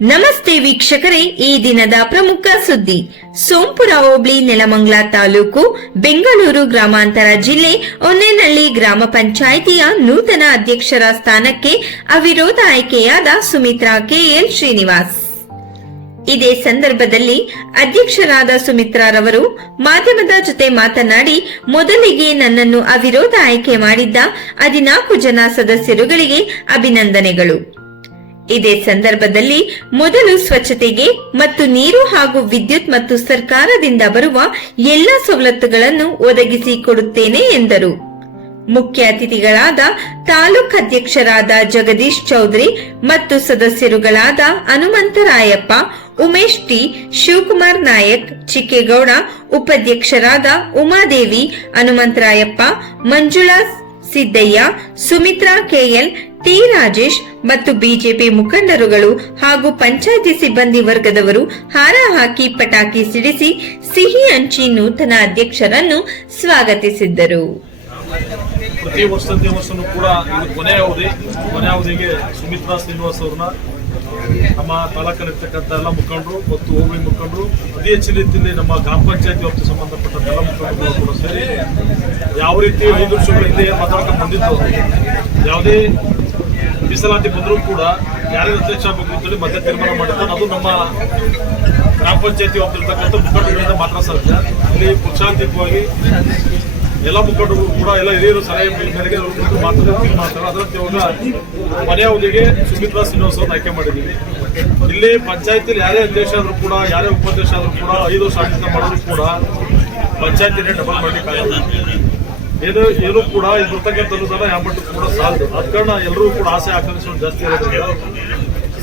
ನಮಸ್ತೆ ವೀಕ್ಷಕರೇ, ಈ ದಿನದ ಪ್ರಮುಖ ಸುದ್ದಿ. ಸೋಂಪುರ ಹೋಬಳಿ ನೆಲಮಂಗ್ಲ ತಾಲೂಕು ಬೆಂಗಳೂರು ಗ್ರಾಮಾಂತರ ಜಿಲ್ಲೆ ಒನ್ನೇನಹಳ್ಳಿ ಗ್ರಾಮ ಪಂಚಾಯಿತಿಯ ನೂತನ ಅಧ್ಯಕ್ಷರ ಸ್ಥಾನಕ್ಕೆ ಅವಿರೋಧ ಆಯ್ಕೆಯಾದ ಸುಮಿತ್ರಾ ಕೆಎಲ್ ಶ್ರೀನಿವಾಸ್. ಇದೇ ಸಂದರ್ಭದಲ್ಲಿ ಅಧ್ಯಕ್ಷರಾದ ಸುಮಿತ್ರಾರವರು ಮಾಧ್ಯಮದ ಜೊತೆ ಮಾತನಾಡಿ, ಮೊದಲಿಗೆ ನನ್ನನ್ನು ಅವಿರೋಧ ಆಯ್ಕೆ ಮಾಡಿದ್ದ ಹದಿನಾಲ್ಕು ಜನ ಸದಸ್ಯರುಗಳಿಗೆ ಅಭಿನಂದನೆಗಳು. ಇದೇ ಸಂದರ್ಭದಲ್ಲಿ ಮೊದಲು ಸ್ವಚ್ಛತೆಗೆ ಮತ್ತು ನೀರು ಹಾಗೂ ವಿದ್ಯುತ್ ಮತ್ತು ಸರ್ಕಾರದಿಂದ ಬರುವ ಎಲ್ಲ ಸವಲತ್ತುಗಳನ್ನು ಒದಗಿಸಿ ಕೊಡುತ್ತೇನೆ ಎಂದರು. ಮುಖ್ಯ ಅತಿಥಿಗಳಾದ ತಾಲೂಕ್ ಅಧ್ಯಕ್ಷರಾದ ಜಗದೀಶ್ ಚೌಧರಿ ಮತ್ತು ಸದಸ್ಯರುಗಳಾದ ಹನುಮಂತರಾಯಪ್ಪ ಉಮೇಶ್ ಟಿ, ಶಿವಕುಮಾರ್ ನಾಯಕ್, ಚಿಕ್ಕೇಗೌಡ, ಉಪಾಧ್ಯಕ್ಷರಾದ ಉಮಾದೇವಿ ಹನುಮಂತರಾಯಪ್ಪ ಮಂಜುಳಾ ಸಿದ್ದಯ್ಯ, ಸುಮಿತ್ರಾ ಕೆಎಲ್, ಟಿ ರಾಜೇಶ್ ಮತ್ತು ಬಿಜೆಪಿ ಮುಖಂಡರುಗಳು ಹಾಗೂ ಪಂಚಾಯಿತಿ ಸಿಬ್ಬಂದಿ ವರ್ಗದವರು ಹಾರ ಹಾಕಿ ಪಟಾಕಿ ಸಿಡಿಸಿ ಸಿಹಿ ಹಂಚಿ ನೂತನ ಅಧ್ಯಕ್ಷರನ್ನು ಸ್ವಾಗತಿಸಿದ್ದರು. ಪ್ರತಿ ವರ್ಷದಂತೆ ವರ್ಷನೂ ಕೂಡ ಇದು ಕೊನೆಯ ಅವಧಿ. ಕೊನೆಯ ಅವಧಿಗೆ ಸುಮಿತ್ರಾ ಶ್ರೀನಿವಾಸ್ ಅವ್ರನ್ನ ನಮ್ಮ ತಾಲೂಕಲ್ಲಿರ್ತಕ್ಕಂಥ ಎಲ್ಲ ಮುಖಂಡರು ಮತ್ತು ಹೋಬಳಿ ಮುಖಂಡರು, ಅತಿ ಹೆಚ್ಚಿನ ರೀತಿಯಲ್ಲಿ ನಮ್ಮ ಗ್ರಾಮ ಪಂಚಾಯತಿ ವ್ಯಾಪ್ತಿ ಸಂಬಂಧಪಟ್ಟ ಎಲ್ಲ ಮುಖಂಡರು ಕೂಡ ಸೇರಿ ಯಾವ ರೀತಿ ಐದು ವರ್ಷಗಳ ಹಿಂದೆ ಏನ್ ಮಾತಾಡ್ಕೊಂಡು ಬಂದಿದ್ದು ಯಾವುದೇ ಮೀಸಲಾತಿ ಬಂದರೂ ಕೂಡ ಯಾರೇ ಅಧ್ಯಕ್ಷ ಆಗಬೇಕು ಅಂತೇಳಿ ಮತ್ತೆ ತೀರ್ಮಾನ ಮಾಡಿದ್ದಾರೆ ಅದು ನಮ್ಮ ಗ್ರಾಮ ಪಂಚಾಯತಿ ಒಪ್ಪಿರ್ತಕ್ಕಂಥ ಮುಖಂಡರುಗಳಿಂದ ಮಾತ್ರ ಸಾಧ್ಯ. ಇಲ್ಲಿ ಪಕ್ಷಾಂತಿಕವಾಗಿ ಎಲ್ಲ ಮುಖಂಡರು ಕೂಡ, ಎಲ್ಲ ಹಿರಿಯರು ಸಲಹೆ ಮೇರೆಗೆ ಮಾತ್ರ ಮಾಡ್ತಾರೆ. ಅದರಂತೆ ಇವಾಗ ಮನೆಯವರಿಗೆ ಅವಧಿಗೆ ಸುಮಿತ್ರಾ ಶ್ರೀನಿವಾಸ್ ಅವ್ರನ್ನ ಆಯ್ಕೆ ಮಾಡಿದ್ದೀವಿ. ಇಲ್ಲಿ ಪಂಚಾಯತಿಲಿ ಯಾರೇ ಅಧ್ಯಕ್ಷ ಆದರೂ ಕೂಡ, ಯಾರೇ ಉಪಾಧ್ಯಕ್ಷ ಆದರೂ ಕೂಡ, ಐದು ವರ್ಷ ಆಡಳಿತ ಮಾಡಿದ್ರು ಕೂಡ ಪಂಚಾಯತಿನೇ ಡಬಲ್ ಮಾಡಲಿಕ್ಕಾಗಲ್ಲ ಏನು ಏನು ಕೂಡ ಇಲ್ಲಿ ಬರ್ತಕ್ಕಂಥ ಅನುದಾನ ಯಾವ ಕೂಡ ಸಾಲದು ಅದ ಕಾರಣ ಎಲ್ಲರೂ ಕೂಡ ಆಸೆ ಆಕಾಂಕ್ಷೆಗಳು ಜಾಸ್ತಿ ಇರೋದ್ರಿಂದ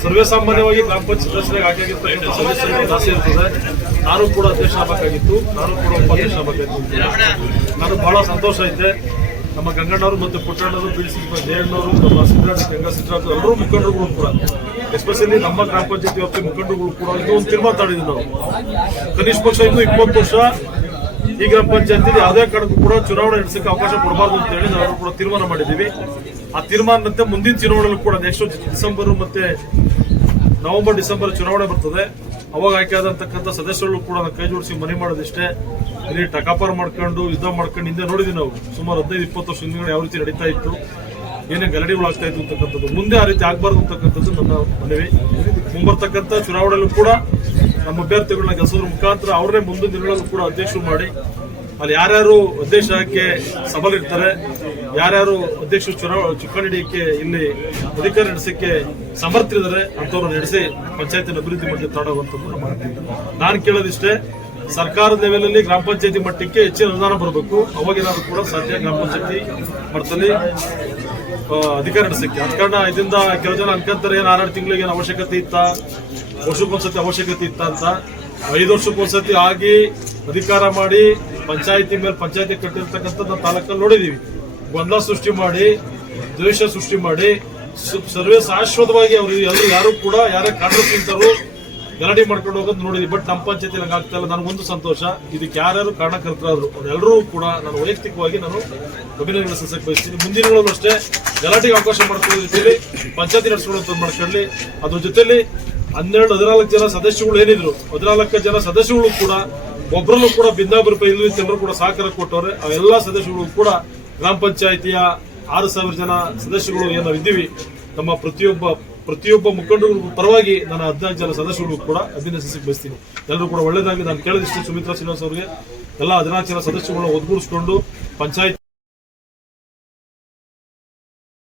ಸರ್ವೇ ಸಾಮಾನ್ಯವಾಗಿ ಗ್ರಾಮ ಪಂಚಾಯತ್ ಸದಸ್ಯರಾಗಿ ಆಗಿರ್ತಕ್ಕಂಥ ಸದಸ್ಯರಿಗೆ ಆಸೆ ಇರ್ತದೆ. ನಾನು ಕೂಡ ಅಧ್ಯಕ್ಷ ಆಗಬೇಕಾಗಿತ್ತು. ನಾನು ಕೂಡ ಉಪಾಧ್ಯಕ್ಷ ಆಗಬೇಕಾಗಿತ್ತು. ನಾನು ಬಹಳ ಸಂತೋಷ ಐತೆ. ನಮ್ಮ ಗಂಗಣ್ಣವರು ಮತ್ತು ಪುಟ್ಟಣ್ಣವರು ಬಿಡಿಸಿ ಜಯಣ್ಣವರು, ನಮ್ಮ ಸಿದ್ದರಾಜ ಗಂಗಾ ಸಿದ್ದರಾಜ್ ಎಲ್ಲರೂ ಮುಖಂಡರುಗಳು ಕೂಡ ಎಸ್ಪೆಷಲಿ ನಮ್ಮ ಗ್ರಾಮ ಪಂಚಾಯತಿ ವ್ಯಾಪ್ತಿ ಮುಖಂಡರುಗಳು ಕೂಡ ಇದು ಒಂದು ತೀರ್ಮಾನ ನಾವು. ಕನಿಷ್ಠ ಪಕ್ಷ ಇನ್ನೂ ಇಪ್ಪತ್ತು ವರ್ಷ ಈ ಗ್ರಾಮ ಪಂಚಾಯತಿ ಯಾವುದೇ ಕಾರಣಕ್ಕೂ ಕೂಡ ಚುನಾವಣೆ ನಡೆಸಕ್ಕೆ ಅವಕಾಶ ಕೊಡಬಾರ್ದು ಅಂತ ಹೇಳಿ ನಾವು ಕೂಡ ತೀರ್ಮಾನ ಮಾಡಿದ್ದೀವಿ. ಆ ತೀರ್ಮಾನದಂತೆ ಮುಂದಿನ ಚುನಾವಣೆಯಲ್ಲೂ ಕೂಡ ನೆಕ್ಸ್ಟ್ ಡಿಸೆಂಬರ್ ಮತ್ತೆ ನವೆಂಬರ್, ಡಿಸೆಂಬರ್ ಚುನಾವಣೆ ಬರ್ತದೆ. ಅವಾಗ ಆಯ್ಕೆ ಆದಂತಕ್ಕಂಥ ಸದಸ್ಯರು ಕೂಡ ಕೈ ಜೋಡಿಸಿ ಮನೆ ಮಾಡೋದಿಷ್ಟೇ. ಇಲ್ಲಿ ಟಕಾಪರ್ ಮಾಡ್ಕೊಂಡು, ಯುದ್ಧ ಮಾಡ್ಕೊಂಡು ಹಿಂದೆ ನೋಡಿದ್ವಿ ನಾವು. ಸುಮಾರು ಹದಿನೈದು, ಇಪ್ಪತ್ತು ವರ್ಷ ಯಾವ ರೀತಿ ನಡೀತಾ ಇತ್ತು ಏನೇ ಗಲಡಿ ಆಗ್ತಾ ಇತ್ತು ಅಂತಕ್ಕಂಥದ್ದು. ಮುಂದೆ ಆ ರೀತಿ ಆಗಬಾರ್ದು ಅಂತಕ್ಕಂಥದ್ದು ನನ್ನ ಮನವಿ. ಮುಂಬರ್ತಕ್ಕಂಥ ಚುನಾವಣೆಯಲ್ಲೂ ಕೂಡ ನಮ್ಮ ಅಭ್ಯರ್ಥಿಗಳನ್ನ ಗೆಲ್ಸೋದ್ರ ಮುಖಾಂತರ ಅವ್ರನ್ನೇ ಮುಂದಿನ ದಿನಗಳಲ್ಲೂ ಕೂಡ ಅಧ್ಯಕ್ಷರು ಮಾಡಿ. ಅಲ್ಲಿ ಯಾರ್ಯಾರು ಉದ್ದೇಶಕ್ಕೆ ಸಬಲಿರ್ತಾರೆ ಯಾರ್ಯಾರು ಅಧ್ಯಕ್ಷರು ಚುನಾವಣೆ ಚುಕ್ಕಾಣಿ ಇಲ್ಲಿ ಅಧಿಕಾರ ನಡೆಸಕ್ಕೆ ಸಮರ್ಥರಿದ್ದಾರೆ ಅಂತವ್ರು ನಡೆಸಿ ಪಂಚಾಯತಿನ ಅಭಿವೃದ್ಧಿ ಮಟ್ಟ ತಾಡುವಂಥದ್ದು ನಮ್ಮ ನಾನು ಕೇಳೋದಿಷ್ಟೇ, ಸರ್ಕಾರದ ಲೆವೆಲಲ್ಲಿ ಗ್ರಾಮ ಪಂಚಾಯತಿ ಮಟ್ಟಕ್ಕೆ ಹೆಚ್ಚಿನ ಅನುದಾನ ಬರಬೇಕು. ಅವಾಗೇನಾದ್ರು ಕೂಡ ಸಾಧ್ಯ ಗ್ರಾಮ ಪಂಚಾಯತಿ ಮಟ್ಟದಲ್ಲಿ. ಅಧಿಕಾರ ನಡೆಸಕ್ಕೆ. ಅದ ಕಾರಣ ಇದರಿಂದ ಕೆಲವು ಜನ ಅನ್ಕೊಂತಾರೆ ಏನು ಆರಾರು ತಿಂಗಳಿಗೆ ಏನು ಅವಶ್ಯಕತೆ ಇತ್ತ? ವರ್ಷಕ್ಕೊಂದ್ಸತಿ ಅವಶ್ಯಕತೆ ಇತ್ತ ಅಂತ. ಐದು ವರ್ಷಕ್ಕೊಂದ್ಸತಿ ಆಗಿ ಅಧಿಕಾರ ಮಾಡಿ ಪಂಚಾಯತಿ ಮೇಲೆ ಪಂಚಾಯತಿ ಕಟ್ಟಿರ್ತಕ್ಕಂಥ ನಾವು ತಾಲೂಕಲ್ಲಿ ನೋಡಿದೀವಿ. ಗೊಂದಲ ಸೃಷ್ಟಿ ಮಾಡಿ, ದ್ವೇಷ ಸೃಷ್ಟಿ ಮಾಡಿ ಸರ್ವೇ ಶಾಶ್ವತವಾಗಿ ಅವರು ಯಾರು ಕೂಡ ಯಾರೇ ಕಾಂಗ್ರೆಸ್ ನಿಂತರು ಗಲಾಟೆ ಮಾಡ್ಕೊಂಡು ಹೋಗೋದು ನೋಡಿದ್ವಿ ಬಟ್ ನಮ್ಮ ಪಂಚಾಯತಿ ನಂಗೆ ಆಗ್ತಾ ಇಲ್ಲ. ನನಗೊಂದು ಸಂತೋಷ, ಇದಕ್ಕೆ ಯಾರ್ಯಾರು ಕಾರಣಕರ್ತರಾದ್ರು ಅವರೆಲ್ಲರೂ ಕೂಡ ನಾನು ವೈಯಕ್ತಿಕವಾಗಿ ನಾನು ಅಭಿನಂದನೆ ಸಲ್ಲಿಸಕ್ಕೆ ಬಯಸ್ತೀನಿ ಮುಂದಿನ ಅಷ್ಟೇ ಗಲಾಟೆಗೆ ಅವಕಾಶ ಮಾಡ್ಕೊಳ್ಳೋ ಪಂಚಾಯತಿ ನಡೆಸ್ಕೊಳ್ಳೋದು ಮಾಡ್ಕೊಳ್ಳಿ. ಅದ್ರ ಜೊತೆಲಿ ಹನ್ನೆರಡು, ಹದಿನಾಲ್ಕು ಜನ ಸದಸ್ಯಗಳು ಏನಿದ್ರು, ಹದಿನಾಲ್ಕು ಜನ ಸದಸ್ಯಗಳು ಕೂಡ ಒಬ್ಬರಲ್ಲೂ ಕೂಡ ಭಿನ್ನಾಭಿಪ್ರಾಯ ಇಲ್ಲ ಎಲ್ಲರೂ ಕೂಡ ಸಹಕಾರ ಕೊಟ್ಟವ್ರೆ. ಅವೆಲ್ಲ ಸದಸ್ಯಗಳು ಕೂಡ ಗ್ರಾಮ ಪಂಚಾಯಿತಿಯ ಆರು ಸಾವಿರ ಜನ ಸದಸ್ಯಗಳು ಏನೋ ಇದ್ದೀವಿ, ನಮ್ಮ ಪ್ರತಿಯೊಬ್ಬ ಪ್ರತಿಯೊಬ್ಬ ಮುಖಂಡರು ಪರವಾಗಿ ನನ್ನ ಹದಿನಾಲ್ಕು ಜನ ಸದಸ್ಯರು ಕೂಡ ಅಭಿನಂದಿಸಿ ಬಯಸ್ತೀನಿ. ಎಲ್ಲರೂ ಕೂಡ ಒಳ್ಳೇದಾಗಿ ನಾನು ಕೇಳಿದಿಷ್ಟು ಸುಮಿತ್ರಾ ಶ್ರೀನಿವಾಸ್ ಅವರಿಗೆ. ಎಲ್ಲ ಹದಿನಾಲ್ಕು ಜನ ಸದಸ್ಯಗಳನ್ನ ಒದ್ಗೂಡಿಸ್ಕೊಂಡು ಪಂಚಾಯತ್